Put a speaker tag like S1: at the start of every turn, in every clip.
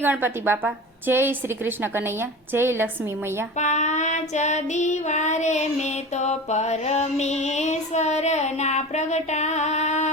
S1: ગણપતિ બાપા. જય શ્રી કૃષ્ણ કનૈયા, જય લક્ષ્મી મૈયા. પાંચ દિવારે મેં તો પરમેશ્વરના પ્રગટા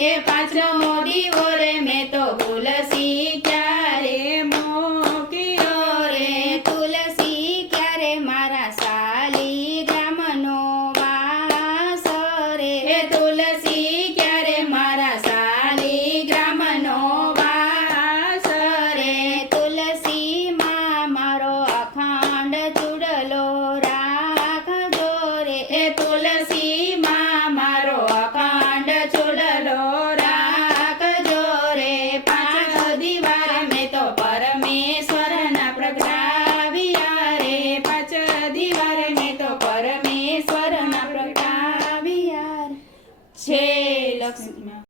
S1: એ પાંચમો મોદી રે મેં તો તુલસી ક્યારે મોક્યો રે? તુલસી ક્યારે મારા સાલી ગામનો માસ રે તુલસી ક્યારે મારા સાલી ગામનો વાસ રે તુલસી મારો અખંડ ચૂડલો Thanks.